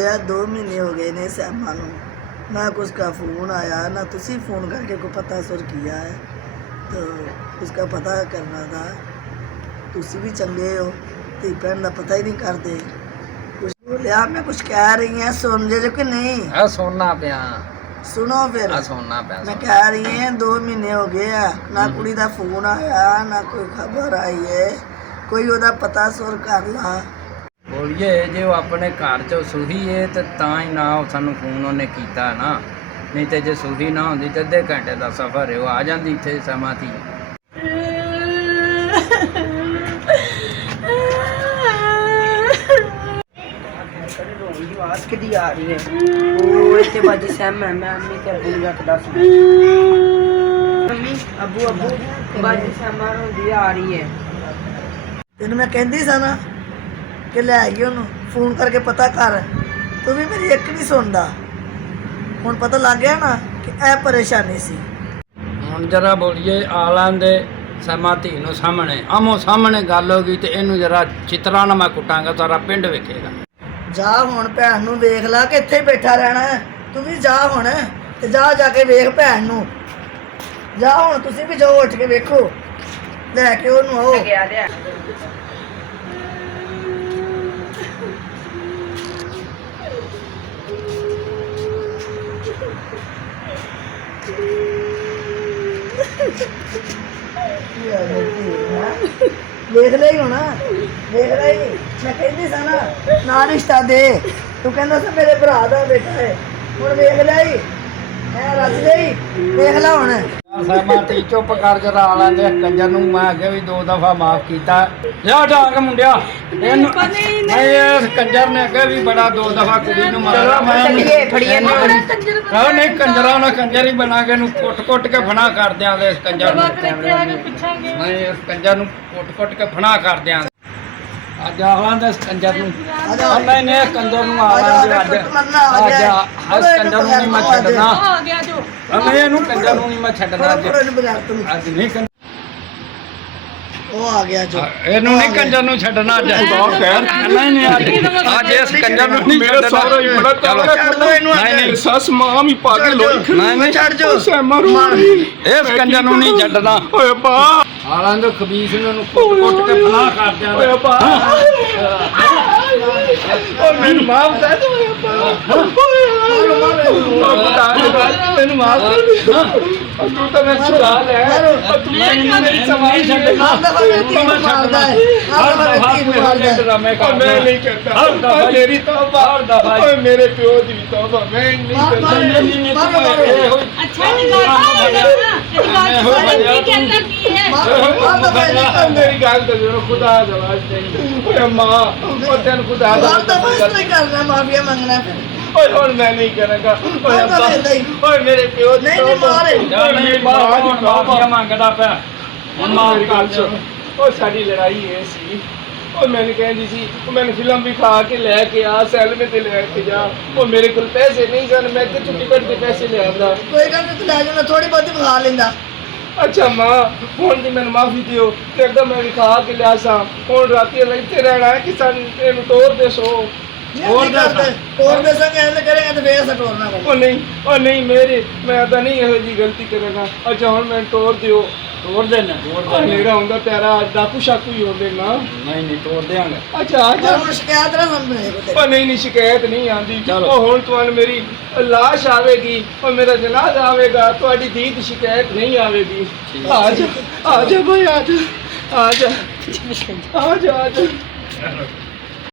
बोलिया 2 महीने हो गए ने सैमा नू, ना उसका फ़ोन आया ना तुसी फ़ोन करके को पता सुर किया है, तो उसका पता करना था। तुसी भी चंगे हो, धी भैन का पता ही नहीं करते। कुछ बोलिया मैं कुछ कह रही हैं, सुन ले जो कि नहीं? सुनना पिया। सुनो फिर सुनना पिया। मैं कह रही हैं 2 महीने हो गए है, ना कुड़ी का फ़ोन आया ना कोई खबर आई है, कोई ओदा पता सुर कर ला। बोलिए जे वो अपने घर चो सुही है तो ही ना सानू फोन उन्हें किया ना, नहीं तो जे सुही ना होंदी तो अद्धे घंटे का सफ़र है वो आ जाती इतने समा थी। आवाज़ किदी आ रही है? वो इतने बाजी सहम है, मैं अम्मी के अब्बू जाके दस अम्मी अब्बू अब्बू बाजी सहम आ रही है। तेन मैं कहती सा ना कि ले आई ओनू फोन करके पता कर, तू भी मेरी एक नहीं सुनता। हुण पता लग गया ना कि ए परेशानी सी। हुण जरा बोलिए आलां दे समा धी नूं सामने आमो सामने गल होगी तो इनू जरा चित्रा ना मैं कुटांगा, सारा पिंड वेखेगा। जा हुण भैन नूं वेख ला कि इत्थे ही बैठा रहना है, तू भी जा हुण ते जा जाके वेख भैन नूं। जा हुण तुसीं भी जाओ, उठ के वेखो, लैके ओनू आओ। देख ले ही होना, देख ले ही। मैं कहती सा ना रिश्ता दे, तू कहना सा मेरे भरा दा बेटा है, हुण देख ले ही, मैं रच गई, देख ला हुण। सहमति चुप कर जरा आलां दे कंजर नूं मैं अगे भी 2 दफा माफ किया। जा ढाक मुंडिया, इस कंजर ने अगे भी बड़ा 2 दफा कुड़ी नूं मारा। नहीं कंजरा ना कंजर ही बना के कुट कुट के फना कर दियां इस कंजर नूं। मैं इस कंजर नूं कुट कुट के फना कर दियां। अज आलां दे इस कंजर नूं, नहीं नहीं कंजर नूं आलां दे अज इस कंजर नूं नहीं मैं छड्डना। नहीं इनू कंजर नूं नहीं मैं छड्डना अज नहीं। वो आ गया जो ਇਹਨੂੰ ਨਹੀਂ ਕੰਜਰ ਨੂੰ ਛੱਡਣਾ ਅੱਜ। ਨਹੀਂ ਨਹੀਂ ਅੱਜ ਇਸ ਕੰਜਰ ਨੂੰ ਨਹੀਂ ਮੇਰਾ ਸਾਰਾ ਹੀ ਬੜਾ ਤਾਲਾ ਛੱਡ ਦੋ ਇਹਨੂੰ। ਨਹੀਂ ਨਹੀਂ ਸੱਸ ਮਾਂ ਵੀ ਪਾਗਲ ਹੋਈ ਨਹੀਂ ਨਹੀਂ ਛੱਡ ਜੋ ਸੈਮਾ ਰੂ ਇਸ ਕੰਜਰ ਨੂੰ ਨਹੀਂ ਛੱਡਣਾ। ਓਏ ਬਾ ਆਲਾਂ ਦੇ ਖਬੀਸ ਨੂੰ ਕੁੱਟ ਕੁੱਟ ਕੇ ਫਨਾ ਕਰ ਦਿਆਂ। ਓਏ ਬਾ ਓ ਮੈਨੂੰ ਮਾਫ ਕਰ ਦੋ। ਓਏ ਬਾ ਮੈਨੂੰ ਮਾਫ ਕਰ ਦੇ। ਤੂੰ ਤਾਂ ਮੈਂ ਸੁਣਾ ਲੈ, ਤੂੰ ਮੇਰੀ ਸਮਾਈ ਛੱਡਣਾ। मैं नहीं करता, मेरी तौबा, ओए मेरे प्यो दी तौबा, मैं नहीं करता। मेरी गल तो सुनो, खुदा जवाब नहीं। ओए मां ओ तेन खुदा नहीं करना, माफिया मांगना फिर। ओए और मैं नहीं करूंगा। ओए अब्बा ओए मेरे प्यो दी नहीं मारे ਨਹੀਂ ਮਾਫੀਆ ਮੰਗਦਾ ਪਿਆ ਹੁਣ ਮਾਫ ਕਰ ਦਿਓ। ਉਹ ਸਾਡੀ ਲੜਾਈ ਇਹ ਸੀ, ਉਹ ਮੈਨੂੰ ਕਹਿੰਦੀ ਸੀ ਉਹ ਮੈਨੂੰ ਫਿਲਮ ਵੀ ਖਾ ਕੇ ਲੈ ਕੇ ਆ, ਸੈਲਮੇ ਤੇ ਲੈ ਕੇ ਜਾ। ਉਹ ਮੇਰੇ ਕੋਲ ਪੈਸੇ ਨਹੀਂ ਸਨ, ਮੈਂ ਕਿੱਥੋਂ ਟਿਕਟ ਦੇ ਪੈਸੇ ਲਿਆਂਦਾ। कोई गल नहीं, तू लै जाना, थोड़ी बहुत विखा लेंदा। ਅੱਛਾ ਮਾਂ ਹੁਣ ਦੀ ਮੈਨੂੰ ਮਾਫੀ ਦਿਓ, ਤੇ ਅੱਗੇ ਮੈਂ ਵੀ ਖਾ ਕੇ ਲਿਆ ਸਾਂ। ਹੁਣ ਰਾਤੀ ਇੱਥੇ ਰਹਿਣਾ ਹੈ ਕਿ ਸਾਨੂੰ ਇਹਨੂੰ ਤੋੜ ਦੇ ਸੋ। और दे संग ऐसे करेंगे तो फिर सटोरना ਉਹ ਨਹੀਂ ਮੇਰੀ ਮੈਂ ਤਾਂ ਨਹੀਂ ਇਹੋ ਜੀ ਗਲਤੀ ਕਰਾਂਗਾ। ਅੱਛਾ ਹੁਣ ਮੈਨੂੰ ਤੋੜ ਦਿਓ। ਤੋੜ ਦੇਣਾ ਤੋੜ ਦੇਣਾ। ਮੇਰਾ ਹੁੰਦਾ ਪਿਆਰਾ ਡਾਕੂ ਸ਼ਾਕੂ ਹੀ ਹੁੰਦੇ ਨਾ। ਨਹੀਂ ਨਹੀਂ ਤੋੜ ਦਿਆਂਗੇ। ਅੱਛਾ ਅੱਛਾ और शिकायत ना हम मेरे को ਉਹ ਨਹੀਂ ਸ਼ਿਕਾਇਤ ਨਹੀਂ ਆਂਦੀ। ਚਲੋ। ਉਹ ਹੁਣ ਤੁਹਾਨੂੰ ਮੇਰੀ ਲਾਸ਼ ਆਵੇਗੀ, ਉਹ ਮੇਰਾ ਜਨਾਜ਼ਾ ਆਵੇਗਾ, ਤੁਹਾਡੀ ਧੀ ਦੀ ਸ਼ਿਕਾਇਤ ਨਹੀਂ ਆਵੇਗੀ। ਆ ਜਾ ਭਾਈ, ਆ ਜਾ ਆ ਜਾ ਆ ਜਾ ਆ ਜਾ।